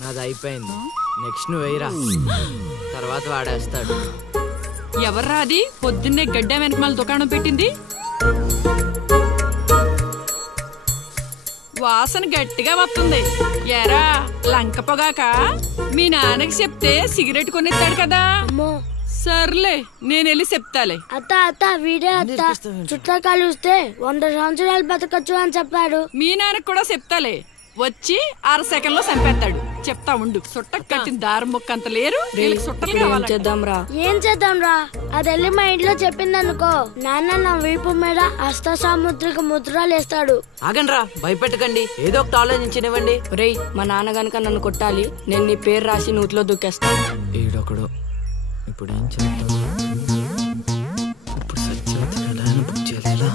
నాది అయిపోయింది. నెక్స్ట్ నువ్వు వేయరా, తర్వాత వాడేస్తాడు. ఎవర్రా అది పొద్దున్నే గడ్డ వెనకమాల దుకాణం పెట్టింది? వాసన గట్టిగా వస్తుంది. ఎరా లంక పొగాక? మీ నాన్నకి చెప్తే సిగరెట్ కొనిస్తాడు కదా. సర్లే నేను వెళ్ళి చెప్తాలే. అత్త అత్త వీడే అత్త, చుట్ల కలిస్తే 100 సంవత్సరాలు బతకచ్చు అని చెప్పాడు. మీ నాన్నకు కూడా చెప్తాలే, వచ్చి 6 సెకండ్లో చంపేస్తాడు. చెప్తా ఉండు. సుట్టకు కట్టిన దారం ముక్క అంత లేరు. ఏం చేద్దాం రా? అది వెళ్ళి మా ఇంట్లో చెప్పిందనుకో, నాన్న నా వీపు మీద హస్త సాముద్రిక ముద్రలు వేస్తాడు. ఆగండ్రా, భయపెట్టకండి, ఏదో ఒకటి ఆలోచించనివ్వండి. రేయ్, మా నాన్న గనక నన్ను కొట్టాలి, నేను నీ పేరు రాసి నూతిలో దూకేస్తాను. ఈడొకడు ఇప్పుడు ఏం చేస్తాడు? ఇప్పుడు సత్యవతి బుక్ చేయలేలా?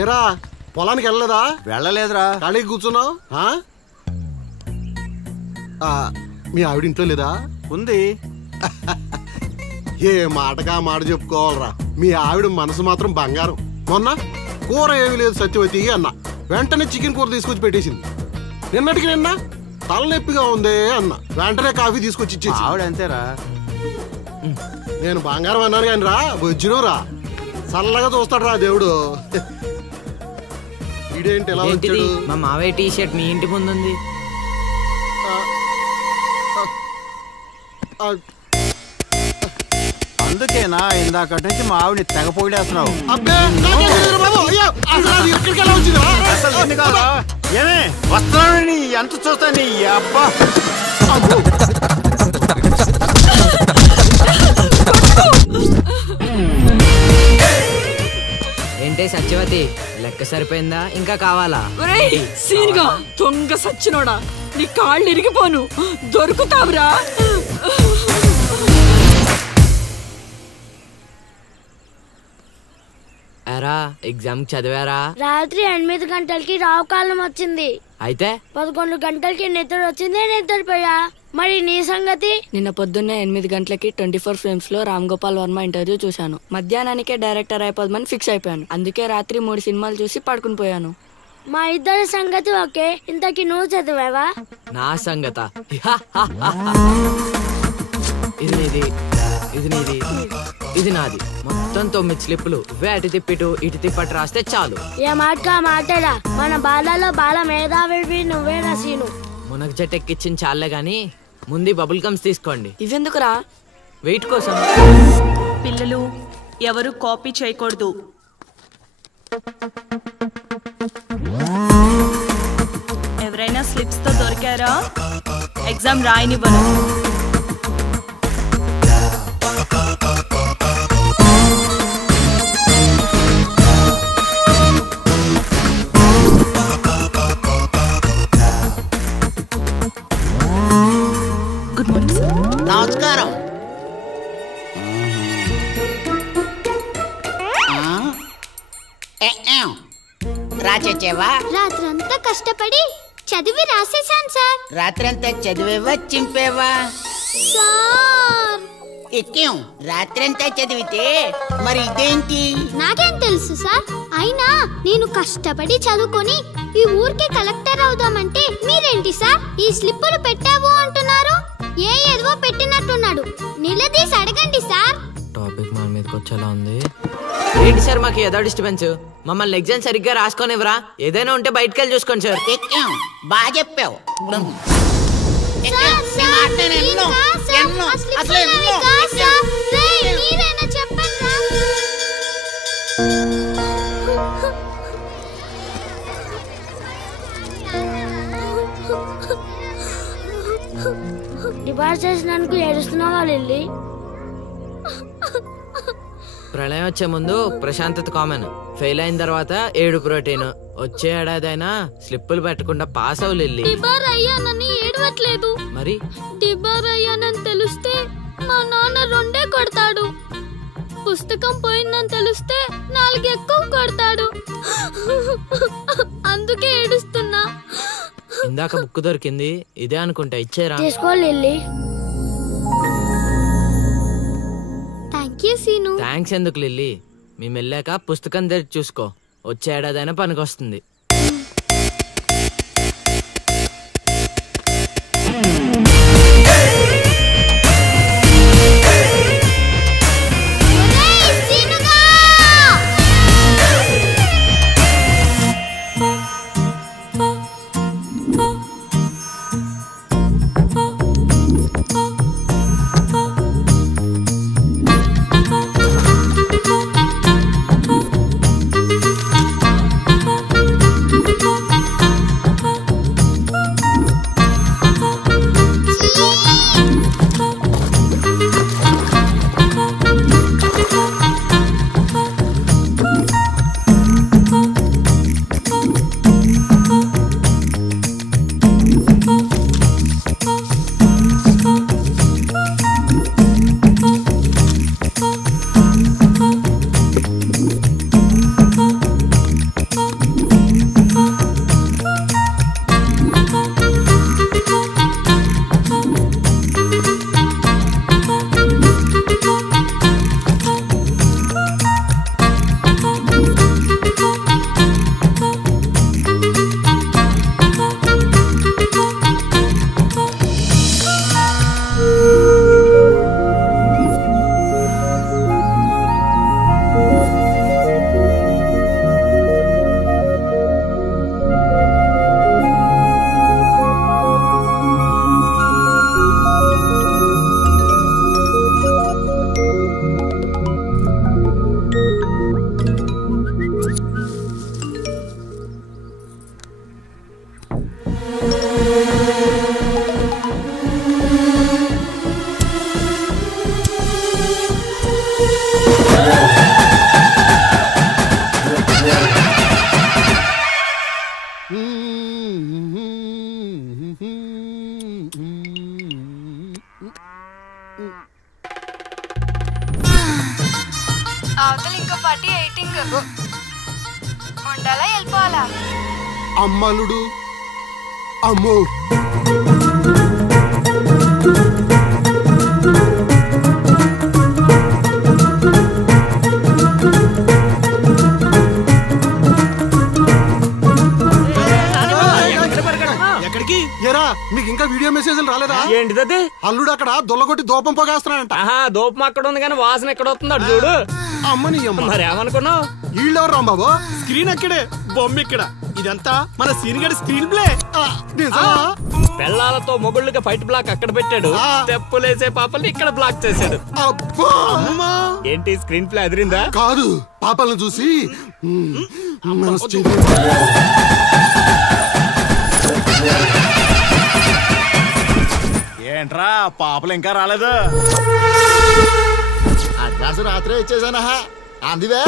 ఏరా పొలానికి వెళ్ళలేదా? వెళ్ళలేదురా. ఖాళీకి కూర్చున్నావు? మీ ఆవిడ ఇంట్లో లేదా? ఉంది. ఏ మాటగా మాట చెప్పుకోవాలరా, మీ ఆవిడ మనసు మాత్రం బంగారం. మొన్న కూర ఏమీ లేదు సత్యవతి అన్న, వెంటనే చికెన్ కూర తీసుకొచ్చి పెట్టేసింది. నిన్నటికి నిన్న తలనొప్పిగా ఉంది అన్న, వెంటనే కాఫీ తీసుకొచ్చి ఇచ్చేసి. ఆవిడ అంతేరా. నేను బంగారం అన్నాను కానీ రా వచ్చిన రా, చల్లగా చూస్తాడు రా దేవుడు. ఇదేంటి ఎలా వచ్చాడు? మా మావయ్య టీ షర్ట్ మీ ఇంటి ముందుంది. అందుకేనా ఇందాక నుంచి మా ఆవిడ తెగ పొగిడేస్తున్నావు? ఏమే వస్తున్నాను, ఎంత చూస్తాను నీ అబ్బా. ఏంటే సత్యవతి, లెక్క సరిపోయిందా? ఇంకా కావాలా? సీన్గా దొంగ సచ్చినోడా, నీ కాళ్ళు ఇరిగిపోను, దొరుకుతావురా. ఎరా ఎగ్జామ్ చదివారా? రాత్రి 8 గంటలకి రావు కాలం వచ్చింది. అయితే 11 గంటలకి నిద్ర వచ్చింది, నిద్రపోయా. మరి నీ సంగతి? నిన్న పొద్దున్నే 8 గంటలకి 24 ఫ్రేమ్స్ లో రామ్ గోపాల్ వర్మ ఇంటర్వ్యూ చూశాను. మధ్యాహ్నానికే డైరెక్టర్ అయిపోదామని ఫిక్స్ అయిపోయాను. అందుకే రాత్రి 3 సినిమాలు చూసి పడుకుని పోయాను. మా ఇద్దరి సంగతి ఓకే. ఇంతకి నువ్వు చదివావా? నా సంగత ఇది నీది, ఇది నీది, ఇది నాది. మొత్తం 9 స్లిప్పులు. అటు తిప్పిటు ఇటు తిప్పటి రాస్తే చాలు. ఏ మాట మాటరా, మన బాలలో బాల మేధావి నువ్వే నసీను. మునగ చెట్టు ఎక్కిచ్చిన చాలే గాని ముందు బబుల్ గమ్స్ తీసుకోండి. ఇవెందుకురా? వెయిట్ కోసం. పిల్లలు ఎవరు కాపీ చేయకూడదు. ఎవరైనా స్లిప్స్ తో దొరికారా? ఎగ్జామ్ రాయనివ్వను. Good morning sir. నమస్కారం. రాచేవా? రాత్రంతా కష్టపడి చదివి రాసేసాను సార్. రాత్రంతా చదివేవా చింపేవా? సార్ ఎక్కేం రాత్రంతా చదివితే మరి ఇదేంటి? నాకేం తెలుసు సార్. అయినా నేను కష్టపడి చదువుకొని ఈ ఊరికి కలెక్టర్ అవుదామంటే మీరేంటి సార్ ఈ స్లిప్పులు పెట్టావు అంటున్నారు? ఏదో పెట్టినట్టున్నాడు. నిలదీసి అడగండి సార్. టాపిక్ మన మీదకి వచ్చేలా ఉంది. ఏంటి సార్ మాకు ఏదో డిస్టర్బెన్స్? మమ్మల్ని ఎగ్జామ్ సరిగ్గా రాసుకొనివ్వరా? ఏదైనా ఉంటే బయటకు వెళ్ళి చూసుకోండి సార్. ఎక్కేం బాగా చెప్పావు. సిఫార్సు చేసినందుకు ఏడుస్తున్నావా లిల్లీ? ప్రళయం వచ్చే ముందు ప్రశాంతత కామన్, ఫెయిల్ అయిన తర్వాత ఏడు ప్రోటీన్. వచ్చే ఏడాదైనా స్లిప్పులు పెట్టకుండా పాస్ అవ్వు లిల్లీ. డిబార్ అయ్యానని ఏడవట్లేదు. మరి డిబార్ అయ్యానని తెలిస్తే మా నాన్న 2 కొడతాడు. పుస్తకం పోయిందని తెలిస్తే 4 ఎక్కువ కొడతాడు. అందుకే ఏడుస్తున్నా. ఇందాక బుక్ దొరికింది, ఇదే అనుకుంటా, ఇచ్చేరా. తీసుకో Lily. Thank you Seenu. Thanks ఎందుకు లిల్లీ, మేము వెళ్ళాక పుస్తకం తెరిచి చూసుకో, వచ్చే ఏడాదైనా పనికొస్తుంది. అవతల ఇంకో పార్టీ ఎయిటింగ్ ఉండాలా వెళ్ళిపోవాలా? అమ్మలుడు అమ్మో ఎక్కడికి? ఏరా మీకు ఇంకా వీడియో మెసేజ్లు రాలేదా? ఏంటిది? అల్లుడు అక్కడ దొల్లగొట్టి దూపం పోగేస్తున్నాడంట. దూపం అక్కడ ఉంది కానీ వాసన ఎక్కడ వస్తుంది చూడు. అమ్మని అమ్మ మరి ఏమనుకున్నావు? వీళ్ళెవరు రాంబాబు? స్క్రీన్ అక్కడే, బొమ్మ ఇక్కడ. ఇదంతా మన సీన్ గడి స్క్రీన్ ప్లే. పెళ్ళాలతో మొగుళ్ళకి ఫైట్ బ్లాక్ అక్కడ పెట్టాడు, తెప్పులేసే పాపల్ని ఇక్కడ బ్లాక్ చేశాడు. ఏంటి స్క్రీన్ ప్లే అదిరిందా? కాదు, పాపలను చూసి ఏంట్రా పాపలు ఇంకా రాలేదు? అడ్వాన్స్ రాత్రే ఇచ్చేసానా అందివే.